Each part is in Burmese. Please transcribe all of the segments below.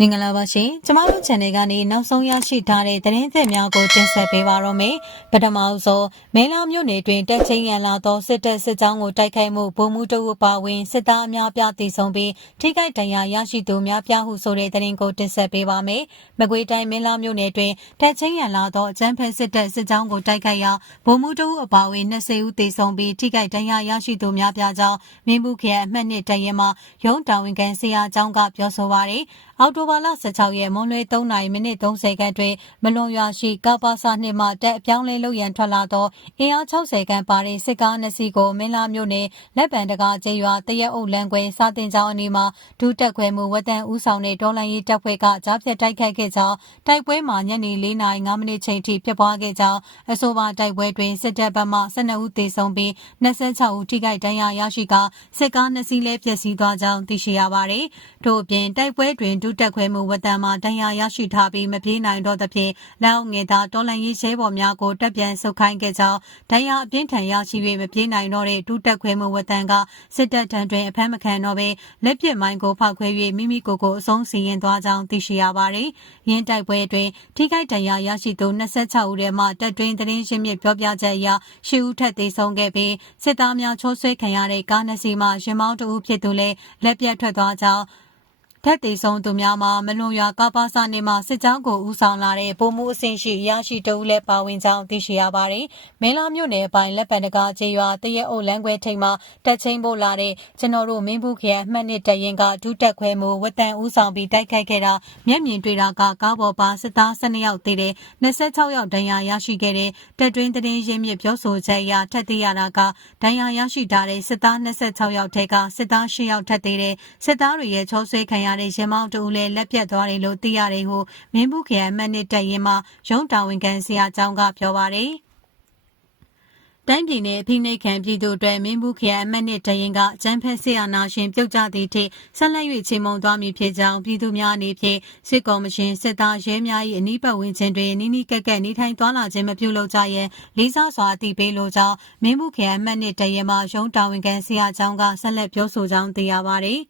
မင်္ဂလာပါရှင်ကျမတို့ channel ကနေနောက်ဆုံးရရှိထားတဲ့သတင်းသစ်များကိုတင်ဆက်ပေးပါရမယ်ပထမဆုံးမဲလာမြို့နယ်တွင်တက်ချင်းရန်လာသောစစ်တပ်စစ်ကြောင်းကိုတိုက်ခိုက်မှုဗိုလ်မှူးတအုပ်ပါဝင်စစ်သားအများပြားတည်ဆုံပြီးထိခိုက်ဒဏ်ရာရရှိသူများပြားဟုဆိုတဲ့သတင်းကိုတင်ဆက်ပေးပါမယ်မကွေးတိုင်းမဲလာမြို့နယ်တွင်တက်ချင်းရန်လာသောအကြမ်းဖက်စစ်တပ်စစ်ကြောင်းကိုတိုက်ခိုက်ရာဗိုလ်မှူးတအုပ်အပါဝင်20ဦးတည်ဆုံပြီးထိခိုက်ဒဏ်ရာရရှိသူများပြားကြောင်းမင်းဘူးခရိုင်အမှတ်1တပ်ရင်းမှရုံးတာဝန်ခံဆရာအကြောင်းကပြောဆိုပါရယ်အော်တိုဘာလ16ရက်မွန်လွဲ3:30မိနစ်30ခန့်တွင်မလွန်ရွာရှိကပါစာနှင့်မှတက်အပြောင်းလဲလုပ်ရန်ထွက်လာသောအင်အား60ခန့်ပါတဲ့စစ်ကား2စီးကိုမင်းလာမြို့နယ်လက်ပံတကားကျေးရွာတရက်အုပ်လမ်းကွယ်စာတင်ကျောင်းအနီးမှာဒုတက်ခွဲမှုဝတန်ဦးဆောင်တဲ့ဒေါ်လန်ရေးတပ်ဖွဲ့ကကြားဖြတ်တိုက်ခိုက်ခဲ့ကြောင်းတိုက်ပွဲမှာညနေ4:05မိနစ်ချိန်ထိဖြစ်ပွားခဲ့ကြောင်းအဆိုပါတိုက်ပွဲတွင်စစ်တပ်ဘက်မှ12ဦးသေဆုံးပြီး26ဦးထိခိုက်ဒဏ်ရာရရှိကာစစ်ကား2စီးလည်းပျက်စီးသွားကြောင်းသိရှိရပါသည်ထို့အပြင်တိုက်ပွဲတွင်ဒုတက်ခွဲမှုဝတန်မှာဒဏ်ရာရရှိထားပြီးမပြေးနိုင်တော့သဖြင့်လက်ငယ်သားတော်လန်ရေးရှဲပေါ်များကိုတပ်ပြန်ဆုတ်ခိုင်းခဲ့ကြောင်းဒဏ်ရာအပြင်းထန်ရရှိ၍မပြေးနိုင်တော့တဲ့ဒုတက်ခွဲမှုဝတန်ကစစ်တပ်ထံတွင်အဖမ်းမခံတော့ဘဲလက်ပစ်မိုင်းကိုဖောက်ခွဲ၍မိမိကိုယ်ကိုအဆုံးစီရင်သွားကြောင်းသိရှိရပါသည်ရင်းတိုက်ပွဲတွင်ထိခိုက်ဒဏ်ရာရရှိသူ26ဦးထဲမှတပ်တွင်သတင်းရင်းမြစ်ပြောပြချက်အရ10ဦးထက်သေဆုံးခဲ့ပြီးစစ်သားများချိုးဆွဲခံရတဲ့ကား2စီးမှရင်မောင်း2ဦးဖြစ်သူလည်းလက်ပြတ်ထွက်သွားကြောင်းထက်သေးဆုံးသူများမှာမလွန်ရွာကပါစာနေမှာစစ်ကြောင်းကိုဦးဆောင်လာတဲ့ဗိုလ်မှူးအဆင့်ရှိရရှိတဦးလည်းပါဝင်ကြောင်းသိရှိရပါတယ်။မင်းလာမြို့နယ်အပိုင်းလက်ပံတကားကျေးရွာတရက်အုပ်လမ်းခွဲထိပ်မှာတက်ချင်းဖို့လာတဲ့ကျွန်တော်တို့မင်းဘူးခရိုင်အမှတ်1တပ်ရင်းကဒုတက်ခွဲမှုဝတန်ဦးဆောင်ပြီးတိုက်ခိုက်ခဲ့တာမျက်မြင်တွေ့တာကကားပေါ်ပါစစ်သား12ယောက်သေးတယ်26ယောက်ဒဏ်ရာရရှိခဲ့တဲ့တပ်တွင်းသတင်းရင်းမြစ်ပြောဆိုချက်အရထက်သေးရတာကဒဏ်ရာရရှိထားတဲ့စစ်သား26ယောက်ထဲကစစ်သား10ယောက်ထက်သေးတယ်စစ်သားတွေရဲ့ချောဆွဲခံရတဲ့ရင်မောင်းတူလည်းလက်ပြတ်သွားတယ်လို့သိရတယ်ဟုမင်းဘူးခရိုင်အမှတ်1တပ်ရင်းမှရုံးတာဝန်ခံဆရာကျောင်းကပြောပါတယ်တိုင်းပြည်နယ်ဖိနှိပ်ခံပြည်သူတွေမင်းဘူးခရိုင်အမှတ်1တရင်ကကျန်းဖက်ဆရာနာရှင်ပြုတ်ကြသည့်ထိဆက်လက်၍ချိန်မုံသွားမည်ဖြစ်ကြောင်းပြည်သူများအနေဖြင့်စစ်ကော်မရှင်စစ်သားရဲများ၏အနီးပတ်ဝန်းကျင်တွင်နီးနီးကပ်ကပ်နေထိုင်သွားလာခြင်းမပြုလုပ်ကြရန်လေးစားစွာအသိပေးလိုကြောင်းမင်းဘူးခရိုင်အမှတ်1တရင်မှရုံးတာဝန်ခံဆရာကျောင်းကဆက်လက်ပြောဆိုကြောင်းသိရပါသည်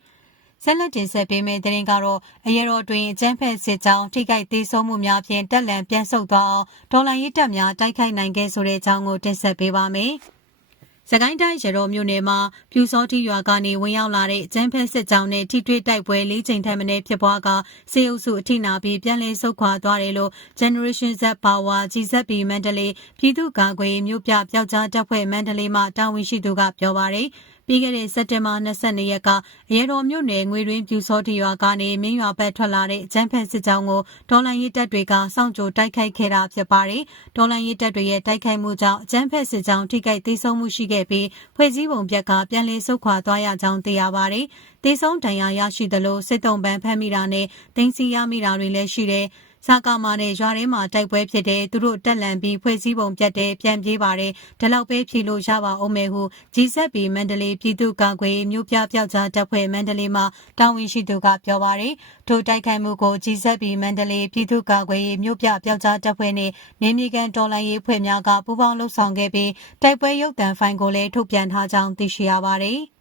ဆက်လက်တင်ဆက်ပေးမယ့်သတင်းကတော့အရေတော်တွင်အကြမ်းဖက်စစ်ကြောင်းထိခိုက်သေးဆုံးမှုများဖြင့်တက်လန်ပြန်ဆုတ်သွားအောင်ဒေါ်လာရေးတပ်များတိုက်ခိုက်နိုင်ခဲ့ဆိုတဲ့အကြောင်းကိုတင်ဆက်ပေးပါမယ်။စကိုင်းတိုင်းရတော်မြို့နယ်မှာပြူစောတိရွာကနေဝင်ရောက်လာတဲ့ကျန်းဖက်စစ်ကြောင်းနဲ့ထိတွေ့တိုက်ပွဲ၄ချိန်ထက်မနည်းဖြစ်ပွားကစေအုပ်စုအထိနာပြီးပြန်လည်ဆုတ်ခွာသွားတယ်လို့ Generation Z Power GZB မန္တလေးပြည်သူ့ကာကွယ်မြို့ပြပျောက်ကြားတပ်ဖွဲ့မန္တလေးမှတာဝန်ရှိသူကပြောပါရယ်ပြီးခဲ့တဲ့စက်တင်ဘာ22ရက်ကအရေတော်မြို့နယ်ငွေရင်းပြူစောတိရွာကနေမင်းရွာဘက်ထွက်လာတဲ့ကျန်းဖက်စစ်ကြောင်းကိုဒေါ်လန်ရေးတပ်တွေကစောင့်ကြိုတိုက်ခိုက်ခဲ့တာဖြစ်ပါတယ်။ဒေါ်လန်ရေးတပ်တွေရဲ့တိုက်ခိုက်မှုကြောင့်ကျန်းဖက်စစ်ကြောင်းထိခိုက်သေးဆုံးမှုရှိခဲ့ပြီးဖွဲ့စည်းပုံပြက်ကပြန်လည်ဆုတ်ခွာသွားရကြောင်းသိရပါတယ်။သေဆုံးဒဏ်ရာရရှိသလိုစစ်တုံးပန်းဖမ်းမိတာနဲ့တင်းစီရမိတာတွေလည်းရှိတယ်။စကားမနဲ့ရွာထဲမှာတိုက်ပွဲဖြစ်တယ်သူတို့တက်လန်ပြီးဖွဲ့စည်းပုံပြတ်တယ်ပြန်ပြေးပါတယ်ဒီလောက်ပဲဖြေလို့ရပါအောင်မယ်ဟု GZB မန္တလေးပြည်သူ့ကာကွယ်မြို့ပြပျောက်ကြားတပ်ဖွဲ့မန္တလေးမှာတာဝန်ရှိသူကပြောပါတယ်ထိုတိုက်ခိုက်မှုကို GZB မန္တလေးပြည်သူ့ကာကွယ်မြို့ပြပျောက်ကြားတပ်ဖွဲ့နဲ့နေမြေကန်တော်လှန်ရေးဖွဲ့များကပူးပေါင်းလှုပ်ဆောင်ခဲ့ပြီးတိုက်ပွဲရုပ်သံဖိုင်ကိုလည်းထုတ်ပြန်ထားကြောင်းသိရှိရပါတယ်